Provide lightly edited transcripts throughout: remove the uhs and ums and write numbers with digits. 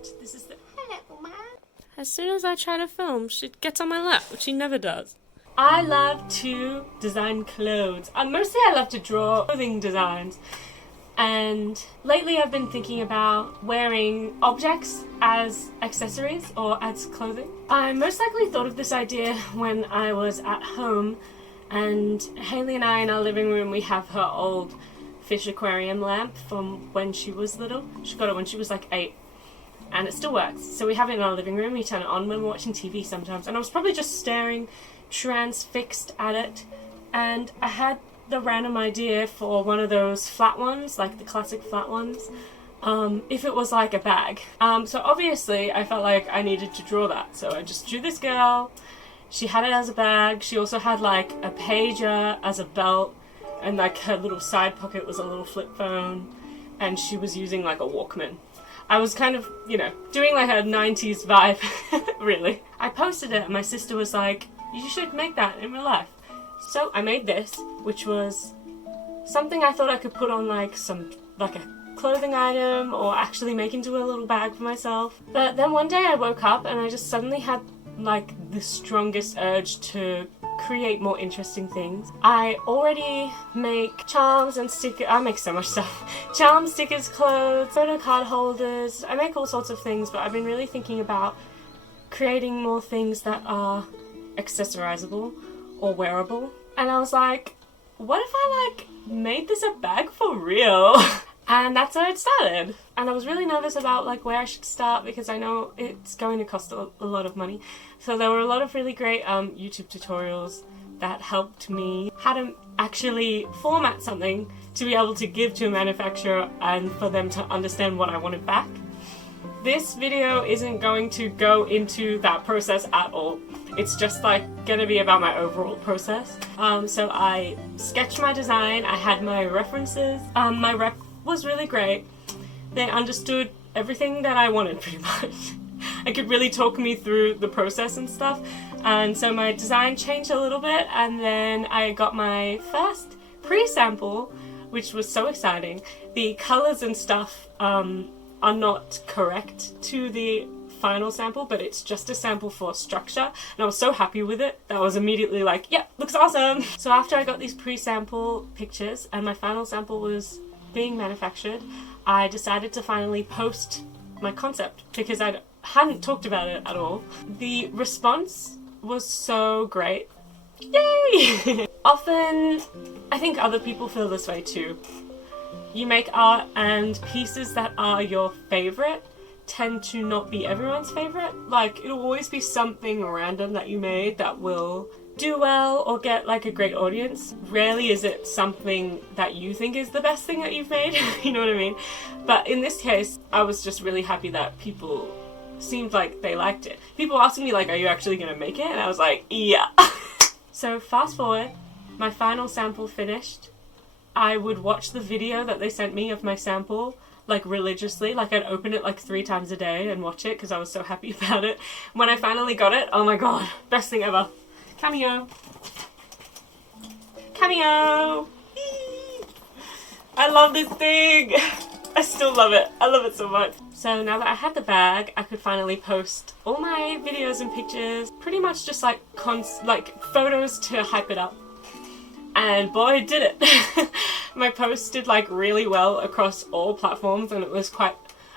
Artist. This is the hello, man. As soon as I try to film, she gets on my lap, which she never does. I love to design clothes. Mostly I love to draw clothing designs. And lately I've been thinking about wearing objects as accessories or as clothing. I most likely thought of this idea when I was at home, and Haley and I in our living room, we have her old fish aquarium lamp from when she was little. She got it when she was like 8. And it still works. So we have it in our living room. We turn it on when we're watching TV sometimes. And I was probably just staring transfixed at it. And I had the random idea for one of those flat ones, like the classic flat ones, if it was like a bag. So obviously I felt like I needed to draw that. So I just drew this girl. She had it as a bag. She also had like a pager as a belt. And like her little side pocket was a little flip phone. And she was using like a Walkman. I was kind of, you know, doing like a 90s vibe, really. I posted it and my sister was like, you should make that in real life. So I made this, which was something I thought I could put on like a clothing item or actually make into a little bag for myself. But then one day I woke up and I just suddenly had like the strongest urge to create more interesting things. I already make charms and stickers. I make so much stuff. Charms, stickers, clothes, photo card holders. I make all sorts of things, but I've been really thinking about creating more things that are accessorizable or wearable. And I was like, what if I like made this a bag for real? And that's how it started. And I was really nervous about like where I should start because I know it's going to cost a lot of money. So there were a lot of really great YouTube tutorials that helped me how to actually format something to be able to give to a manufacturer and for them to understand what I wanted back. This video isn't going to go into that process at all. It's just like gonna be about my overall process. So I sketched my design, I had my references, my rep was really great. They understood everything that I wanted pretty much. I could really talk me through the process and stuff. And so my design changed a little bit, and then I got my first pre-sample, which was so exciting. The colors and stuff are not correct to the final sample, but it's just a sample for structure, and I was so happy with it that I was immediately like, yep, looks awesome. So after I got these pre-sample pictures and my final sample was being manufactured, I decided to finally post my concept because I hadn't talked about it at all. The response was so great. Yay! Often, I think other people feel this way too. You make art and pieces that are your favorite tend to not be everyone's favorite. Like, it'll always be something random that you made that will do well or get like a great audience. Rarely is it something that you think is the best thing that you've made. You know what I mean? But in this case, I was just really happy that people seemed like they liked it. People asking me like, are you actually gonna make it? And I was like, yeah. So fast forward, my final sample finished. I would watch the video that they sent me of my sample like religiously. Like I'd open it like 3 times a day and watch it because I was so happy about it. When I finally got it, oh my god, best thing ever. Cameo! Cameo! Eee! I love this thing! I still love it. I love it so much. So now that I had the bag, I could finally post all my videos and pictures. Pretty much just like photos to hype it up. And boy, did it! My post did like really well across all platforms, and it was quite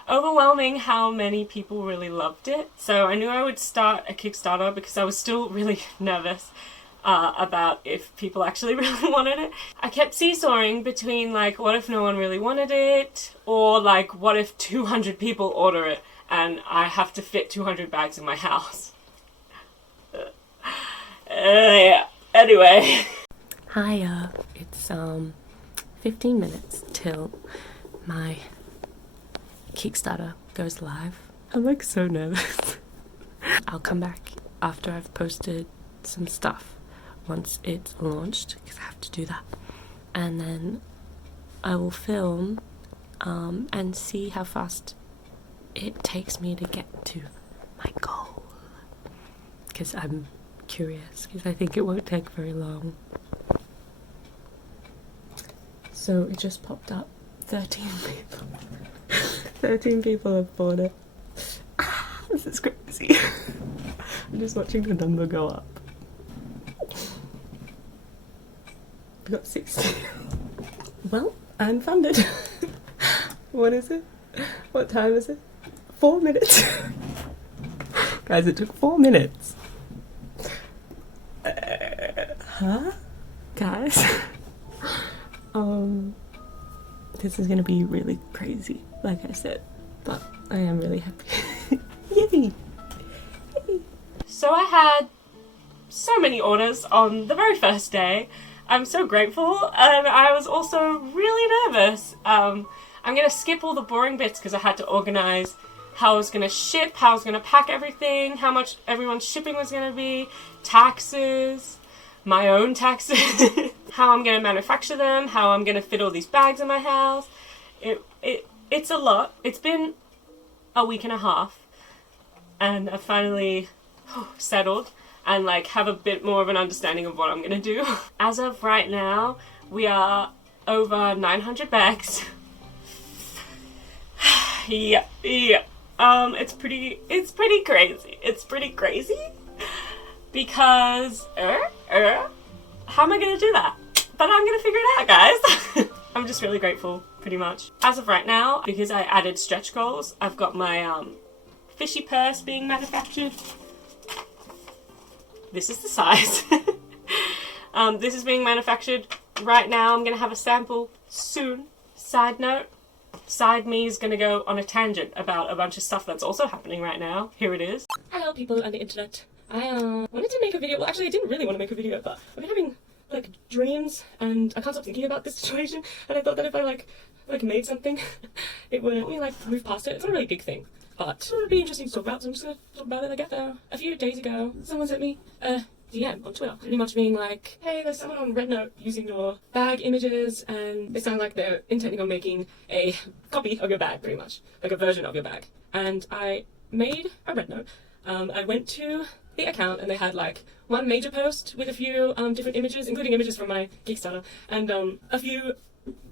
overwhelming how many people really loved it. So I knew I would start a Kickstarter because I was still really nervous about if people actually really wanted it. I kept seesawing between like, what if no one really wanted it? Or like, what if 200 people order it and I have to fit 200 bags in my house? Yeah. Anyway. Hi, it's 15 minutes till my Kickstarter goes live. I'm like so nervous. I'll come back after I've posted some stuff once it's launched, because I have to do that, and then I will film and see how fast it takes me to get to my goal, because I'm curious, because I think it won't take very long. So it just popped up, 13 people. 13 people have bought it. This is crazy. I'm just watching the number go up. We got 60. Well, I'm funded. What is it? What time is it? 4 minutes. Guys, it took 4 minutes. Huh? Guys? This is gonna be really crazy, like I said, but I am really happy. Yay! So I had so many orders on the very first day. I'm so grateful, and I was also really nervous. I'm gonna skip all the boring bits because I had to organize how I was gonna ship, how I was gonna pack everything, how much everyone's shipping was gonna be, taxes, my own taxes, how I'm gonna manufacture them, how I'm gonna fit all these bags in my house. It's a lot. It's been a week and a half, and I finally settled and like have a bit more of an understanding of what I'm gonna do. As of right now, we are over 900 bags. Yeah. It's pretty crazy. It's pretty crazy because how am I gonna do that? But I'm gonna figure it out, guys. I'm just really grateful, pretty much. As of right now, because I added stretch goals, I've got my fishy purse being manufactured. This is the size. This is being manufactured right now. I'm gonna have a sample soon. Side note, side me is gonna go on a tangent about a bunch of stuff that's also happening right now. Here it is. Hello people on the internet. I wanted to make a video. Well, actually I didn't really want to make a video, but I've been having like dreams and I can't stop thinking about this situation, and I thought that if I like made something, it would let me like move past it. It's not a really big thing, but it would be interesting to talk about, so I'm just gonna talk about it, I guess. A few days ago, someone sent me a DM on Twitter, pretty much being like, hey, there's someone on Rednote using your bag images, and they sound like they're intending on making a copy of your bag, pretty much, like a version of your bag. And I made a Rednote. I went to the account and they had like one major post with a few different images, including images from my Kickstarter, and a few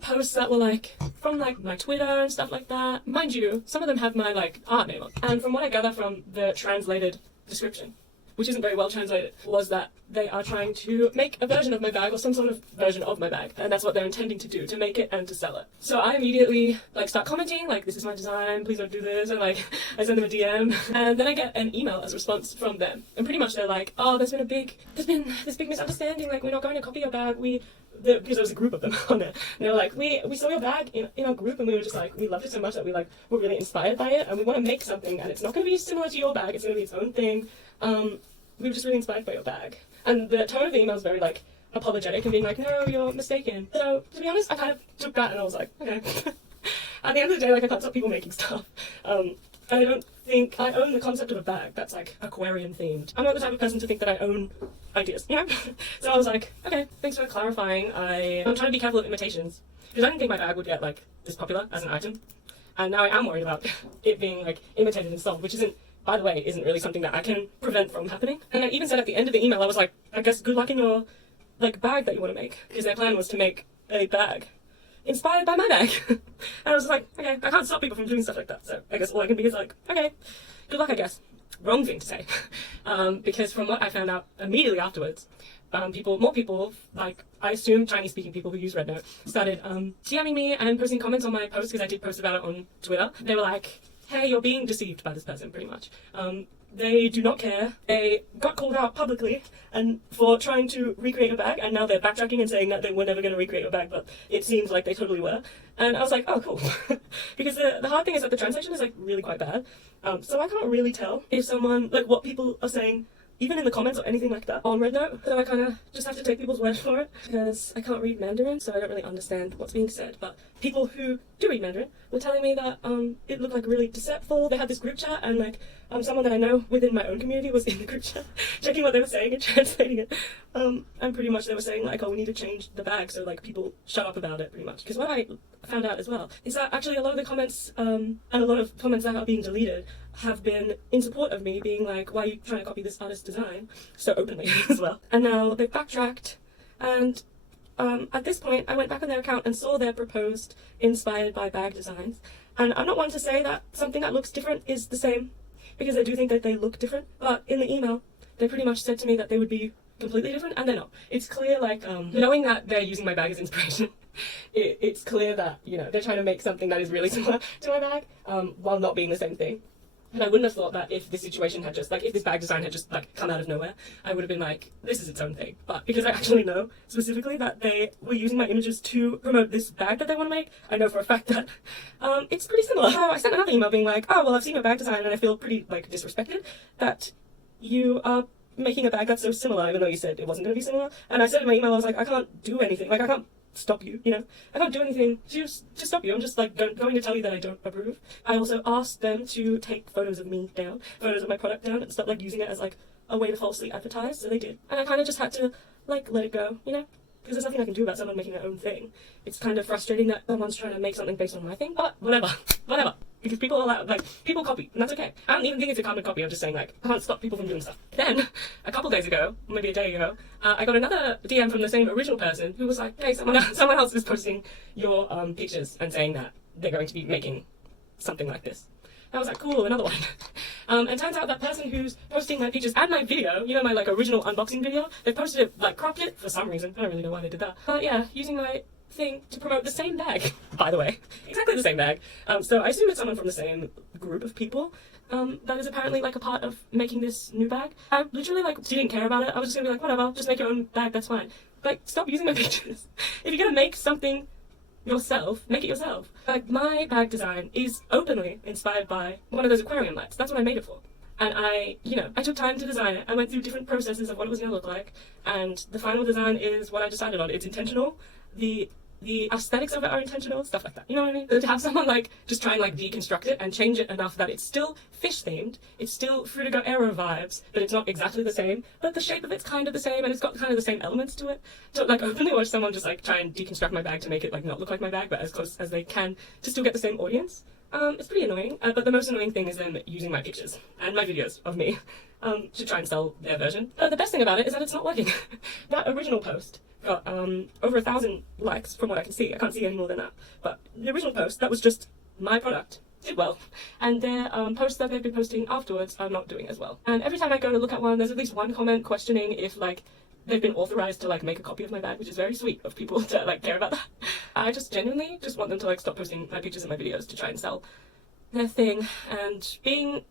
posts that were like from like my Twitter and stuff like that. Mind you, some of them have my like art name on. And from what I gather from the translated description, which isn't very well translated, was that they are trying to make a version of my bag, or some sort of version of my bag, and that's what they're intending to do, to make it and to sell it. So I immediately like start commenting like, this is my design, please don't do this, and like I send them a DM, and then I get an email as a response from them, and pretty much they're like, oh, there's been this big misunderstanding, like we're not going to copy your bag, because there was a group of them on there, and they were like, we saw your bag in our group, and we were just like, we loved it so much that we like were really inspired by it, and we want to make something, and it's not going to be similar to your bag, it's going to be its own thing. We were just really inspired by your bag. And the tone of the email is very like apologetic and being like, no, you're mistaken. So to be honest, I kind of took that and I was like, okay. At the end of the day, like I can't stop people making stuff. And I don't think I own the concept of a bag that's like aquarium themed. I'm not the type of person to think that I own ideas, you know? So I was like, okay, thanks for clarifying. I'm trying to be careful of imitations, because I didn't think my bag would get like this popular as an item. And now I am worried about it being like imitated and sold, which isn't, by the way, isn't really something that I can prevent from happening. And I even said at the end of the email, I was like, I guess good luck in your like bag that you want to make, because their plan was to make a bag inspired by my bag. And I was like, okay, I can't stop people from doing stuff like that, so I guess all I can be is like, okay, good luck, I guess. Wrong thing to say. Because from what I found out immediately afterwards, more people, like I assume Chinese-speaking people who use Rednote, started DMing me and posting comments on my post, because I did post about it on Twitter. They were like, hey, you're being deceived by this person, pretty much. They do not care. They got called out publicly and for trying to recreate a bag, and now they're backtracking and saying that they were never going to recreate a bag, but it seems like they totally were. And I was like, oh, cool. Because the hard thing is that the translation is like really quite bad. So I can't really tell if someone, like what people are saying, even in the comments or anything like that on Rednote. So I kind of just have to take people's word for it, because I can't read Mandarin, so I don't really understand what's being said. But people who do read Mandarin were telling me that it looked like really deceitful. They had this group chat, and like someone that I know within my own community was in the group chat checking what they were saying and translating it. And pretty much they were saying like, oh, we need to change the bag, so like people shut up about it, pretty much. Because what I found out as well is that actually a lot of the comments and a lot of comments that are being deleted have been in support of me, being like, why are you trying to copy this artist's design so openly as well? And now they've backtracked, and at this point I went back on their account and saw their proposed inspired by bag designs, and I'm not one to say that something that looks different is the same, because I do think that they look different. But in the email, they pretty much said to me that they would be completely different, and they're not. It's clear, like, knowing that they're using my bag as inspiration, it's clear that, you know, they're trying to make something that is really similar to my bag, while not being the same thing. And I wouldn't have thought that if this situation had just, like, if this bag design had just, like, come out of nowhere, I would have been like, this is its own thing. But because I actually know specifically that they were using my images to promote this bag that they want to make, I know for a fact that it's pretty similar. So I sent another email being like, oh, well, I've seen your bag design and I feel pretty, like, disrespected that you are making a bag that's so similar, even though you said it wasn't going to be similar. And I said in my email, I was like, I can't do anything. Like, I can't stop you, you know? I can't do anything to stop you. I'm just, like, going to tell you that I don't approve. I also asked them to take photos of me down, photos of my product down, and stop, like, using it as, like, a way to falsely advertise, so they did. And I kind of just had to, like, let it go, you know? Because there's nothing I can do about someone making their own thing. It's kind of frustrating that someone's trying to make something based on my thing, but whatever. Because people allow, like, people copy, and that's okay. I don't even think it's a carbon copy, I'm just saying, like, I can't stop people from doing stuff. Then, a couple days ago, maybe a day ago, I got another DM from the same original person who was like, hey, someone else is posting your pictures and saying that they're going to be making something like this. I was like, cool, another one. And turns out that person who's posting my pictures and my video, you know, my, like, original unboxing video, they posted it, like, cropped it for some reason. I don't really know why they did that. Yeah, using my thing to promote the same bag, by the way. Exactly the same bag. So I assume it's someone from the same group of people that is apparently, like, a part of making this new bag. I literally, like, didn't care about it. I was just gonna be like, whatever, just make your own bag, that's fine. Like, stop using my pictures. If you're gonna make something yourself, make it yourself. Like, my bag design is openly inspired by one of those aquarium lights. That's what I made it for. And I took time to design it. I went through different processes of what it was gonna look like, and the final design is what I decided on. It's intentional. The aesthetics of it are intentional, stuff like that. You know what I mean? To have someone, like, just try and, like, deconstruct it and change it enough that it's still fish-themed, it's still Fruitigo Aero vibes, but it's not exactly the same, but the shape of it's kind of the same, and it's got kind of the same elements to it. To, like, openly watch someone just, like, try and deconstruct my bag to make it, like, not look like my bag, but as close as they can to still get the same audience. It's pretty annoying, but the most annoying thing is them using my pictures and my videos of me to try and sell their version. The best thing about it is that it's not working. That original post got over 1,000 likes from what I can see. I can't see any more than that. But the original post, that was just my product, did well. And their posts that they've been posting afterwards are not doing as well. And every time I go to look at one, there's at least one comment questioning if, like, they've been authorized to, like, make a copy of my bag, which is very sweet of people to, like, care about that. I just genuinely just want them to, like, stop posting my pictures and my videos to try and sell their thing. And being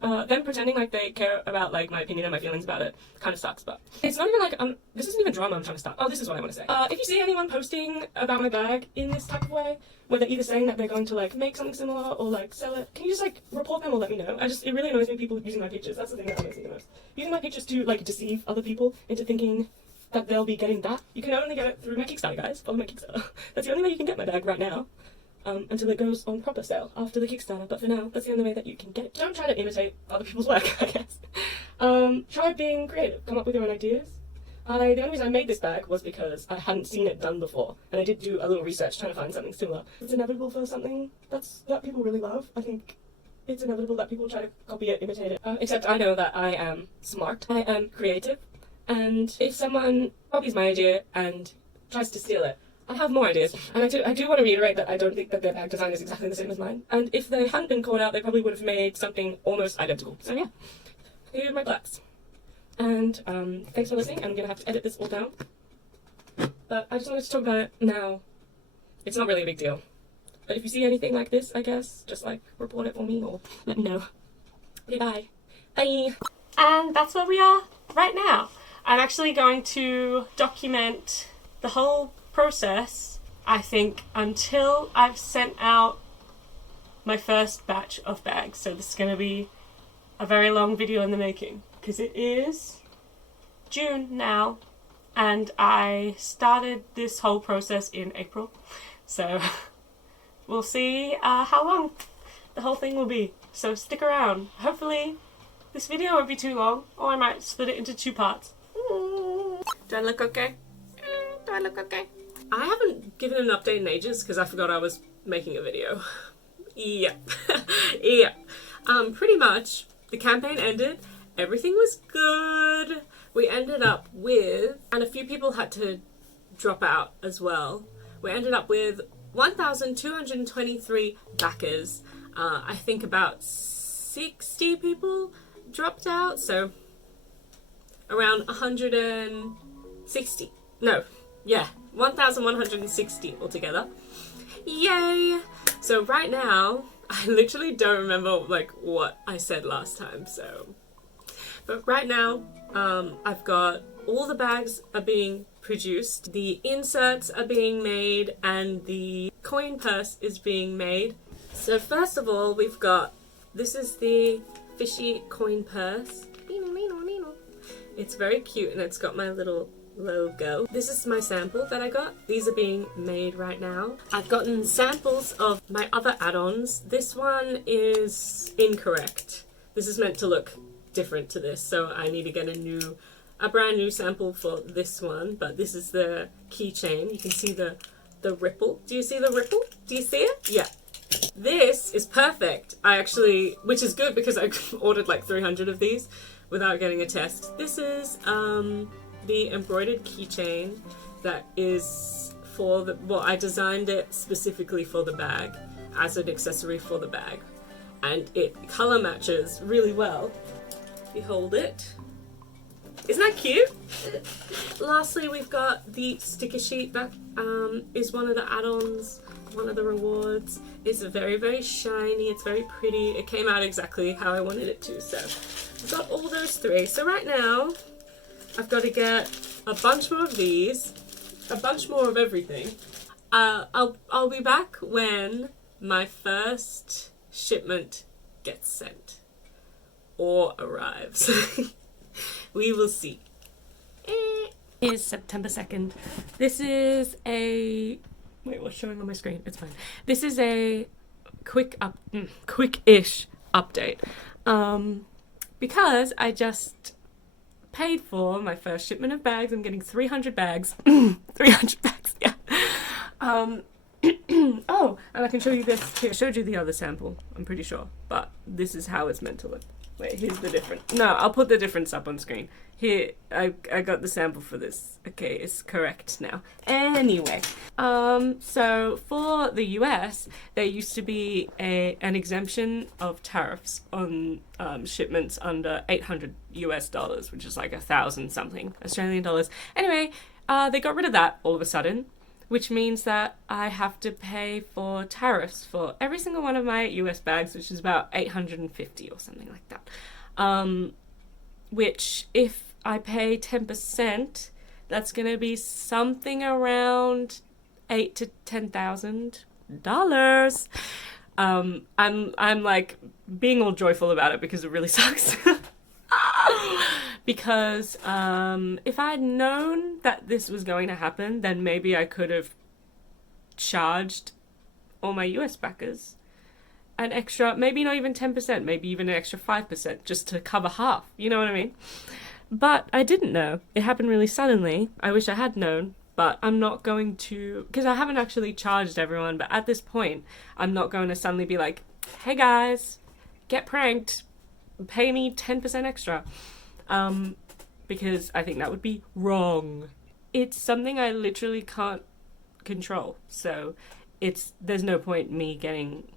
them pretending like they care about, like, my opinion and my feelings about it kind of sucks. But it's not even like this isn't even drama I'm trying to start. Oh, this is what I want to say. If you see anyone posting about my bag in this type of way, where they're either saying that they're going to, like, make something similar or, like, sell it, can you just, like, report them or let me know? It really annoys me people using my pictures. That's the thing that annoys me the most. Using my pictures to, like, deceive other people into thinking that they'll be getting that. You can only get it through my Kickstarter, guys. Follow my Kickstarter. That's the only way you can get my bag right now. Until it goes on proper sale after the Kickstarter, but for now, that's the only way that you can get it. Don't try to imitate other people's work, I guess. Try being creative, come up with your own ideas. The only reason I made this bag was because I hadn't seen it done before, and I did do a little research trying to find something similar. It's inevitable for something that people really love. I think it's inevitable that people try to copy it, imitate it. Except I know that I am smart, I am creative, and if someone copies my idea and tries to steal it, I have more ideas, and I do want to reiterate that I don't think that their bag design is exactly the same as mine, and if they hadn't been caught out, they probably would have made something almost identical. So yeah, here are my blacks. And thanks for listening. I'm going to have to edit this all down, but I just wanted to talk about it now. It's not really a big deal, but if you see anything like this, I guess, just, like, report it for me or let me know. Okay, bye. Bye! And that's where we are right now. I'm actually going to document the whole process, I think, until I've sent out my first batch of bags. So this is going to be a very long video in the making, because it is June now, and I started this whole process in April. So we'll see how long the whole thing will be. So stick around. Hopefully this video won't be too long, or I might split it into 2 parts. Do I look okay? Do I look okay? I haven't given an update in ages because I forgot I was making a video. Yeah. Yeah. Pretty much, the campaign ended, everything was good. We ended up with, and a few people had to drop out as well, we ended up with 1,223 backers. I think about 160 people dropped out, so around 160. No, yeah, 1,160 altogether. Yay! So right now, I literally don't remember like what I said last time, so. But right now, I've got all the bags are being produced, the inserts are being made, and the coin purse is being made. So first of all, we've got, this is the fishy coin purse. It's very cute and it's got my little logo. This is my sample that I got. These are being made right now. I've gotten samples of my other add-ons. This one is incorrect. This is meant to look different to this, so I need to get a brand new sample for this one. But this is the keychain. You can see the ripple. Do you see the ripple? Do you see it? Yeah. This is perfect. I actually, which is good because I ordered like 300 of these without getting a test. This is the embroidered keychain that is for the, well, I designed it specifically for the bag as an accessory for the bag, and it color matches really well. You hold it. Isn't that cute? Lastly, we've got the sticker sheet that is one of the add-ons, one of the rewards. It's very, very shiny. It's very pretty. It came out exactly how I wanted it to. So I've got all those three. So right now, I've got to get a bunch more of these, a bunch more of everything. I'll be back when my first shipment gets sent or arrives. We will see. It is September 2nd. This is a... Wait, what's showing on my screen? It's fine. This is a quick-ish update. Because I just paid for my first shipment of bags. I'm getting 300 bags. 300 bags, yeah. Oh, and I can show you this too. I showed you the other sample, I'm pretty sure. But this is how it's meant to look. Wait, here's the difference. No, I'll put the difference up on screen. Here, I got the sample for this. Okay, it's correct now. Anyway, so for the US, there used to be an exemption of tariffs on shipments under $800 which is like 1,000 something Australian dollars. Anyway, they got rid of that all of a sudden, which means that I have to pay for tariffs for every single one of my US bags, which is about 850 or something like that. Which, if I pay 10%, that's gonna be something around $8,000 to $10,000. I'm like being all joyful about it because it really sucks. Because if I had known that this was going to happen, then maybe I could have charged all my US backers an extra, maybe not even 10%, maybe even an extra 5%, just to cover half, you know what I mean? But I didn't know. It happened really suddenly. I wish I had known, but I'm not going to, because I haven't actually charged everyone, but at this point, I'm not going to suddenly be like, hey guys, get pranked, pay me 10% extra. Because I think that would be wrong. It's something I literally can't control, so there's no point me getting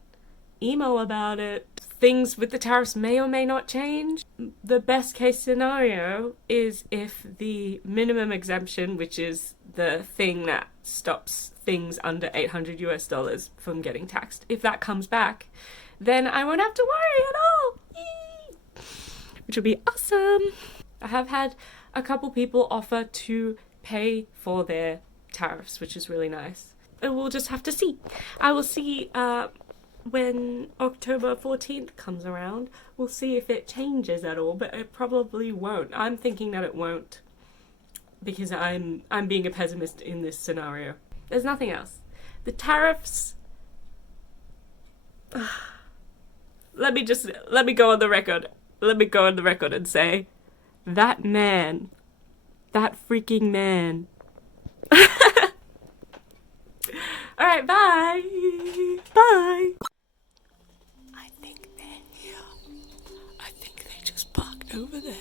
emo about it. Things with the tariffs may or may not change. The best case scenario is if the minimum exemption, which is the thing that stops things under $800 from getting taxed, if that comes back, then I won't have to worry at all. Yay! Which would be awesome. I have had a couple people offer to pay for their tariffs, which is really nice. And we'll just have to see. I will see when October 14th comes around. We'll see if it changes at all, but it probably won't. I'm thinking that it won't because I'm being a pessimist in this scenario. There's nothing else. The tariffs... Let me go on the record. Let me go on the record and say, that man, that freaking man. Alright, bye. Bye. I think they're here. I think they just parked over there.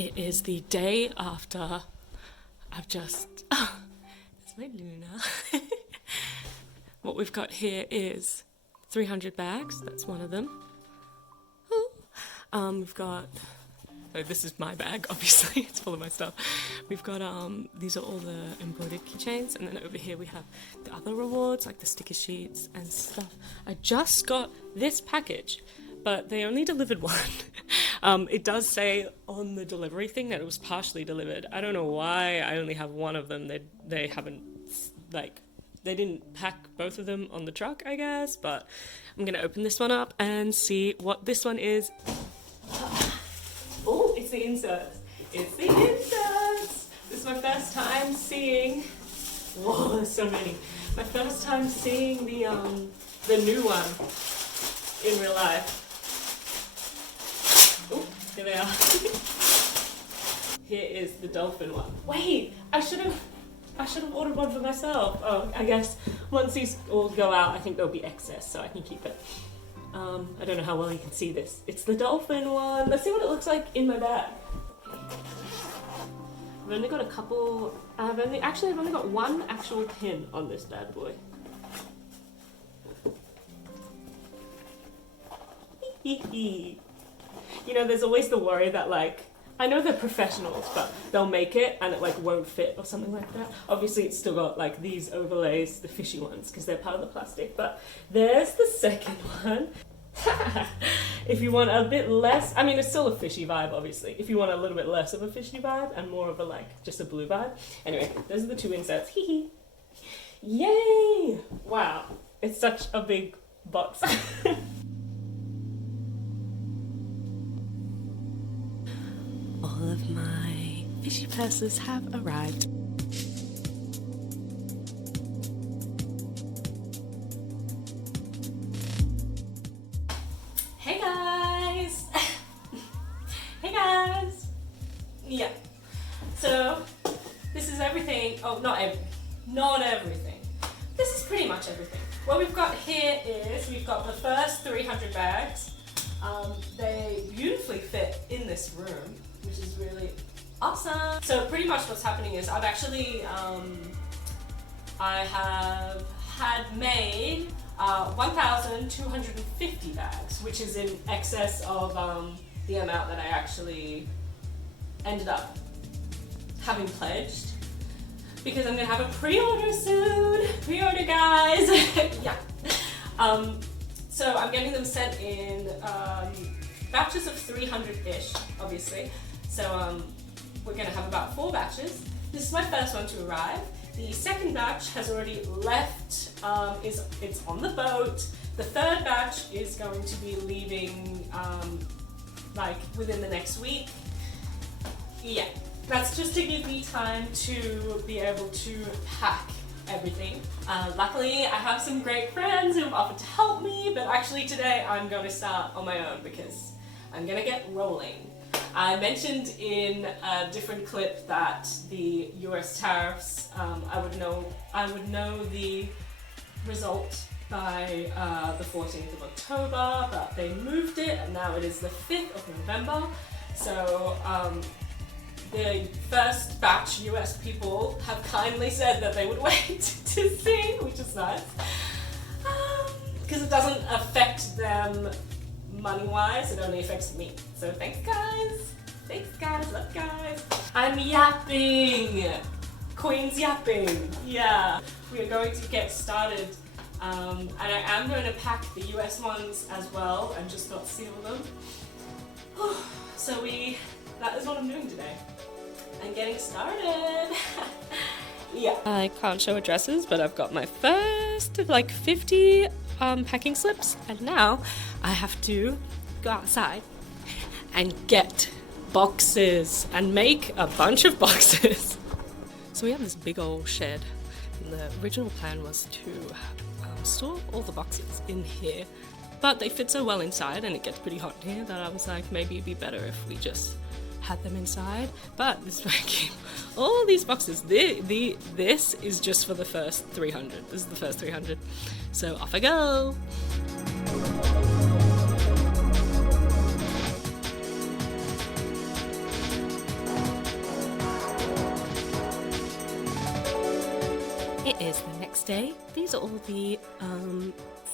It is the day after I've just... Oh, there's my Luna. What we've got here is 300 bags. That's one of them. Oh. We've got... Oh, this is my bag, obviously. It's full of my stuff. We've got, these are all the embroidered keychains. And then over here we have the other rewards, like the sticker sheets and stuff. I just got this package, but they only delivered one. It does say on the delivery thing that it was partially delivered. I don't know why I only have one of them. They haven't, like, they didn't pack both of them on the truck, I guess. But I'm going to open this one up and see what this one is. Oh, it's the inserts. It's the inserts. This is my first time seeing... Whoa, there's so many. My first time seeing the new one in real life. Oh, here they are. Here is the dolphin one. Wait, I should have ordered one for myself. Oh, I guess once these all go out, I think there'll be excess, so I can keep it. I don't know how well you can see this. It's the dolphin one. Let's see what it looks like in my bag. I've only got a couple. I've only got one actual pin on this bad boy. You know, there's always the worry that, like, I know they're professionals, but they'll make it and it, like, won't fit or something like that. Obviously, it's still got, like, these overlays, the fishy ones, because they're part of the plastic. But there's the second one. If you want a bit less, I mean, it's still a fishy vibe, obviously. If you want a little bit less of a fishy vibe and more of a, like, just a blue vibe. Anyway, those are the two inserts. Hee hee. Yay! Wow. It's such a big box. All of my fishy purses have arrived. Hey guys! Hey guys! Yeah. So, this is everything. Oh, not everything. This is pretty much everything. What we've got here is, we've got the first 300 bags. They beautifully fit in this room, which is really awesome. So pretty much what's happening is I've actually, I have had made 1,250 bags, which is in excess of the amount that I actually ended up having pledged. Because I'm gonna have a pre-order soon. Pre-order, guys. Yeah. So I'm getting them sent in batches of 300-ish, obviously. So we're gonna have about 4 batches. This is my first one to arrive. The second batch has already left, it's on the boat. The third batch is going to be leaving like within the next week. Yeah, that's just to give me time to be able to pack everything. Luckily, I have some great friends who have offered to help me, but actually today I'm going to start on my own because I'm going to get rolling. I mentioned in a different clip that the US tariffs, I would know the result by the 14th of October, but they moved it and now it is the 5th of November. So the first batch US people have kindly said that they would wait to see, which is nice. Because it doesn't affect them money-wise, it only affects me. So thanks guys, love you guys. I'm yapping, Queen's yapping, yeah. We are going to get started, and I am going to pack the US ones as well and just not seal them. So that is what I'm doing today. I'm getting started. Yeah. I can't show addresses, but I've got my first of like 50 packing slips, and now I have to go outside and get boxes and make a bunch of boxes. So we have this big old shed, and the original plan was to store all the boxes in here, but they fit so well inside and it gets pretty hot in here that I was like, maybe it'd be better if we just had them inside. But this vacuum, all these boxes, this is just for the first 300. This is the first 300. So off I go. It's the next day. These are all the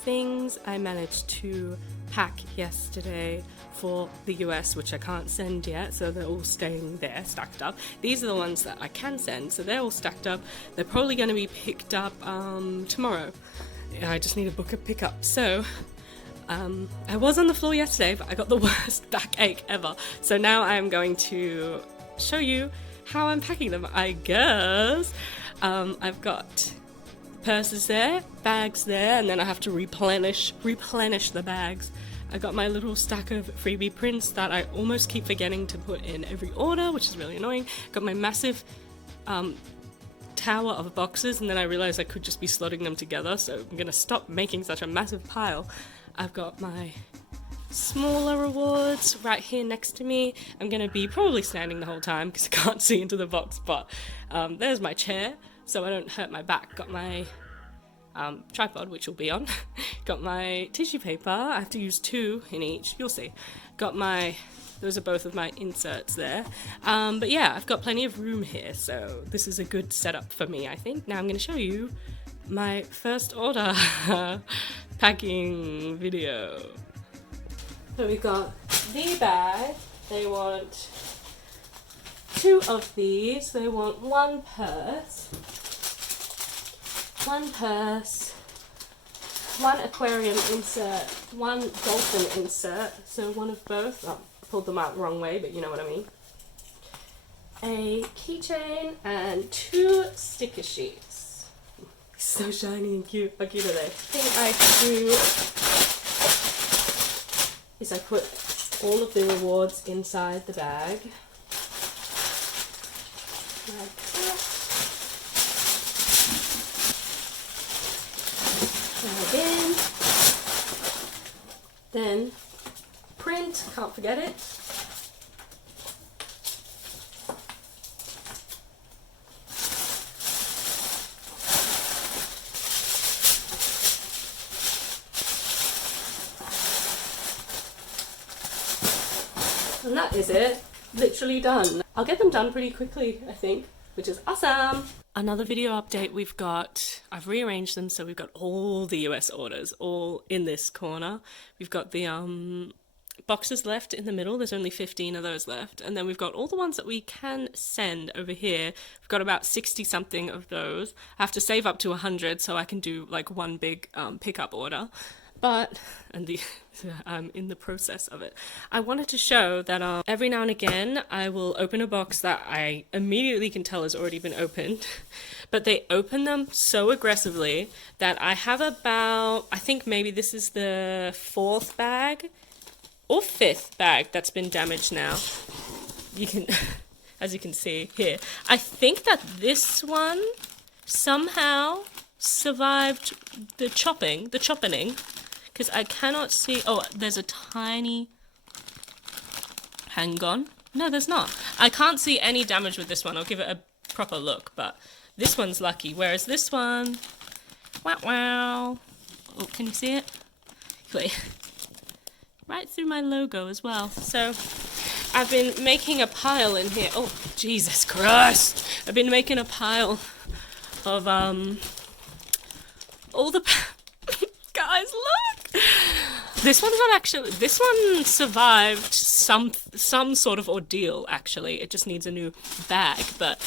things I managed to pack yesterday for the US, which I can't send yet, so they're all staying there, stacked up. These are the ones that I can send, so they're all stacked up. They're probably going to be picked up tomorrow. I just need to book a pickup. So I was on the floor yesterday, but I got the worst backache ever. So now I'm going to show you how I'm packing them, I guess. I've got purses there, bags there, and then I have to replenish the bags. I got my little stack of freebie prints that I almost keep forgetting to put in every order, which is really annoying. Got my massive tower of boxes, and then I realized I could just be slotting them together, so I'm gonna stop making such a massive pile. I've got my smaller rewards right here next to me. I'm gonna be probably standing the whole time because I can't see into the box, but there's my chair so I don't hurt my back. Got my tripod, which will be on. Got my tissue paper. I have to use 2 in each, you'll see. Got my, those are both of my inserts there. But yeah, I've got plenty of room here, so this is a good setup for me, I think. Now I'm gonna show you my first order packing video. So we got the bag. They want 2 of these. They want 1 purse, 1 aquarium insert, 1 dolphin insert, so 1 of both. Oh, I pulled them out the wrong way, but you know what I mean. A keychain and 2 sticker sheets. So shiny and cute. How cute are they? The thing I do is I put all of the rewards inside the bag. Like that. Again. Then print, can't forget it. And that is it. Literally done. I'll get them done pretty quickly, I think, which is awesome. Another video update we've got, I've rearranged them so we've got all the US orders all in this corner. We've got the boxes left in the middle, there's only 15 of those left, and then we've got all the ones that we can send over here. We've got about 60 something of those. I have to save up to 100 so I can do like one big pickup order. But, and I'm in the process of it. I wanted to show that every now and again I will open a box that I immediately can tell has already been opened, but they open them so aggressively that I have about, I think maybe this is the 4th bag or 5th bag that's been damaged now. You can, as you can see here, I think that this one somehow survived the chopping, because I cannot see. Oh, there's a tiny, hang on, no there's not. I can't see any damage with this one. I'll give it a proper look, but this one's lucky, whereas this one, wow, oh, can you see it? Wait, right through my logo as well. So I've been making a pile in here. Oh, Jesus Christ. I've been making a pile of all the guys, look! This one's not actually, this one survived some sort of ordeal, actually. It just needs a new bag, but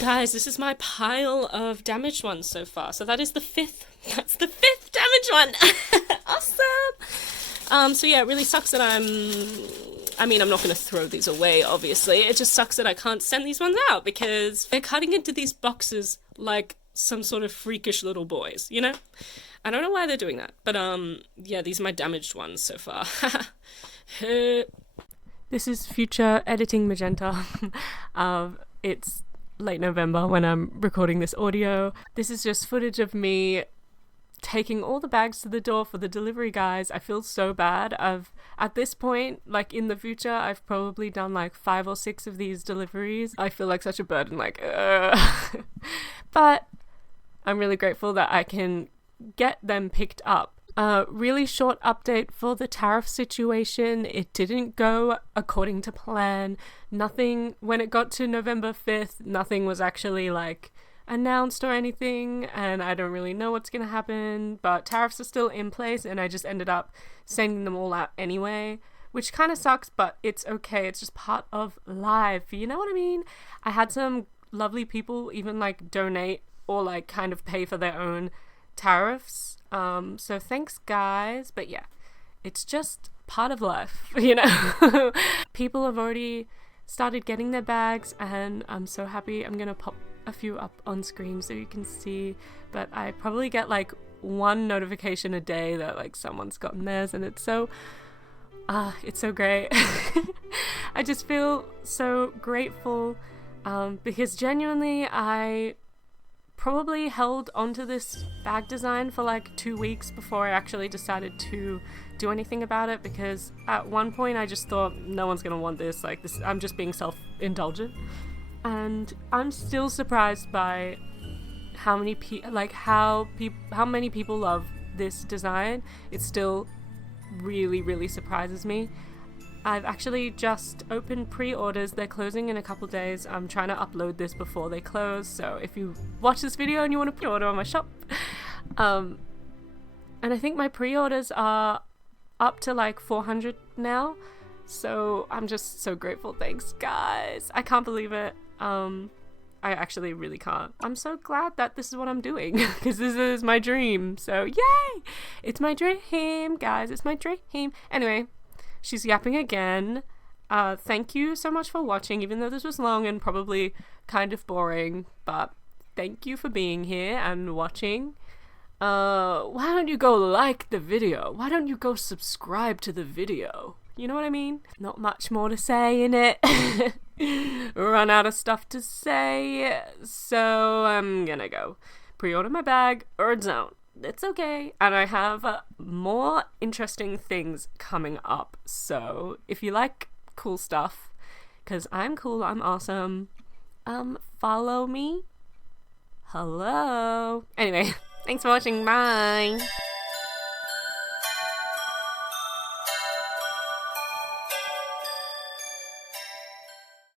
guys, this is my pile of damaged ones so far. So that is the 5th, that's the 5th damaged one! Awesome! So yeah, it really sucks that I mean, I'm not going to throw these away, obviously. It just sucks that I can't send these ones out because they're cutting into these boxes like some sort of freakish little boys, you know? I don't know why they're doing that, but yeah, these are my damaged ones so far. This is future editing magenta. It's late November when I'm recording this audio. This is just footage of me taking all the bags to the door for the delivery guys. I feel so bad. At this point, like in the future, I've probably done like 5 or 6 of these deliveries. I feel like such a burden, like, but I'm really grateful that I can get them picked up. Really short update for the tariff situation. It didn't go according to plan. Nothing, when it got to November 5th, nothing was actually like announced or anything, and I don't really know what's gonna happen, but tariffs are still in place, and I just ended up sending them all out anyway, which kind of sucks, but it's okay. It's just part of life, you know what I mean? I had some lovely people even like donate or like kind of pay for their own tariffs, so thanks guys. But yeah, it's just part of life, you know. People have already started getting their bags, and I'm so happy. I'm gonna pop a few up on screen so you can see, but I probably get like one notification a day that like someone's gotten theirs, and it's so great. I just feel so grateful, because genuinely I probably held onto this bag design for like 2 weeks before I actually decided to do anything about it, because at one point I just thought no one's gonna want this, like this, I'm just being self-indulgent. And I'm still surprised by how many how many people love this design. It still really surprises me. I've actually just opened pre-orders. They're closing in a couple days. I'm trying to upload this before they close, so if you watch this video and you want to pre-order on my shop, and I think my pre-orders are up to like 400 now, so I'm just so grateful. Thanks guys, I can't believe it. I actually really can't. I'm so glad that this is what I'm doing, because this is my dream, so yay! It's my dream, guys, it's my dream. Anyway, she's yapping again. Thank you so much for watching, even though this was long and probably kind of boring, but thank you for being here and watching. Why don't you go like the video? Why don't you go subscribe to the video? You know what I mean? Not much more to say in it. Run out of stuff to say, so I'm gonna go pre-order my bag or don't. It's okay. And I have more interesting things coming up, so if you like cool stuff, because I'm cool, I'm awesome, follow me. Hello. Anyway, thanks for watching. Bye.